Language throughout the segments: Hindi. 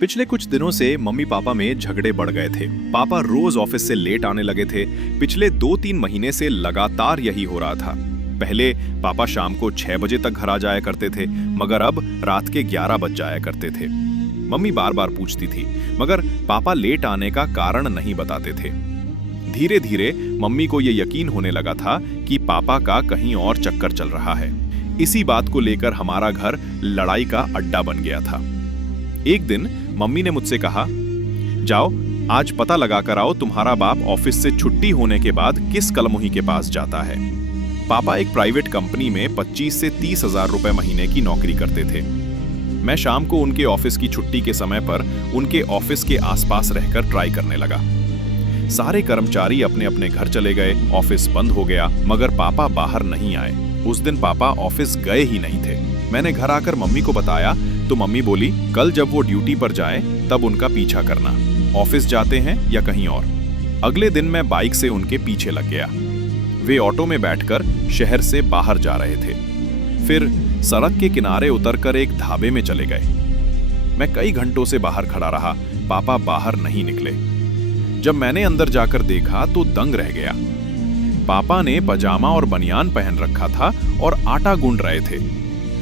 पिछले कुछ दिनों से मम्मी पापा में झगड़े बढ़ गए थे। पापा रोज ऑफिस से लेट आने लगे थे। पिछले 2-3 महीने से लगातार यही हो रहा था। पहले पापा शाम को 6 बजे तक घर आ जाया करते थे, मगर अब रात के 11 बज जाया करते थे। मम्मी बार बार पूछती थी, मगर पापा लेट आने का कारण नहीं बताते थे। धीरे धीरे मम्मी को यह यकीन होने लगा था कि पापा का कहीं और चक्कर चल रहा है। इसी बात को लेकर हमारा घर लड़ाई का अड्डा बन गया था। एक दिन मम्मी ने मुझसे कहा, जाओ आज पता लगा कर आओ तुम्हारा बाप ऑफिस से छुट्टी होने के बाद किस कलमुही के पास जाता है। पापा एक प्राइवेट कंपनी में 25 से 30 हजार रुपए महीने की नौकरी करते थे। मैं शाम को उनके ऑफिस की छुट्टी के समय पर उनके ऑफिस के आसपास रहकर ट्राई करने लगा। सारे कर्मचारी अपने अपने घर चले गए, ऑफिस बंद हो गया, मगर पापा बाहर नहीं आए। उस दिन पापा ऑफिस गए ही नहीं थे। मैंने घर आकर मम्मी को बताया तो मम्मी बोली, कल जब वो ड्यूटी पर जाए तब उनका पीछा करना, ऑफिस जाते हैं या कहीं और। अगले दिन मैं बाइक से उनके पीछे लग गया। वे ऑटो में बैठकर शहर से बाहर जा रहे थे। फिर सड़क के किनारे उतरकर एक ढाबे में चले गए। मैं कई घंटों से बाहर खड़ा रहा, पापा बाहर नहीं निकले। जब मैंने अंदर जाकर देखा तो दंग रह गया। पापा ने पजामा और बनियान पहन रखा था और आटा गूंद रहे थे।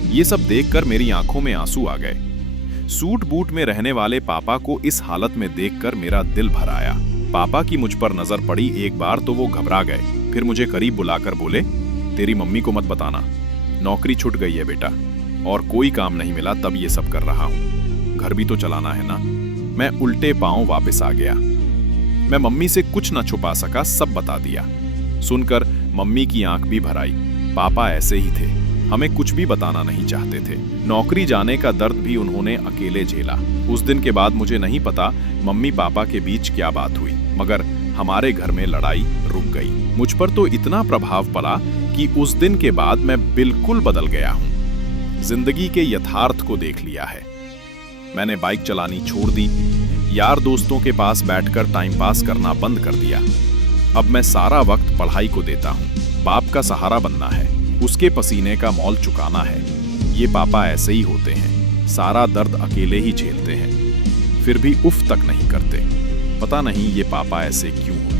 ये सब देखकर मेरी आंखों में आंसू आ गए। सूट बूट में रहने वाले पापा को इस हालत में देखकर मेरा दिल भर आया। पापा की मुझ पर नजर पड़ी एक बार तो वो घबरा गए। फिर मुझे करीब बुलाकर बोले, तेरी मम्मी को मत बताना, नौकरी छूट गई है बेटा, और कोई काम नहीं मिला तब ये सब कर रहा हूं। घर भी तो चलाना है ना। मैं उल्टे पांव वापस आ गया। मैं मम्मी से कुछ न छुपा सका, सब बता दिया। सुनकर मम्मी की आंख भी भर आई। पापा ऐसे ही थे, हमें कुछ भी बताना नहीं चाहते थे। नौकरी जाने का दर्द भी उन्होंने अकेले झेला। उस दिन के बाद मुझे नहीं पता मम्मी पापा के बीच क्या बात हुई, मगर हमारे घर में लड़ाई रुक गई। मुझ पर तो इतना प्रभाव पड़ा कि उस दिन के बाद मैं बिल्कुल बदल गया हूं। जिंदगी के यथार्थ को देख लिया है। मैंने बाइक चलानी छोड़ दी, यार दोस्तों के पास बैठकर टाइम पास करना बंद कर दिया। अब मैं सारा वक्त पढ़ाई को देता हूं। बाप का सहारा बनना है, उसके पसीने का मोल चुकाना है। ये पापा ऐसे ही होते हैं, सारा दर्द अकेले ही झेलते हैं, फिर भी उफ तक नहीं करते। पता नहीं ये पापा ऐसे क्यों होते हैं।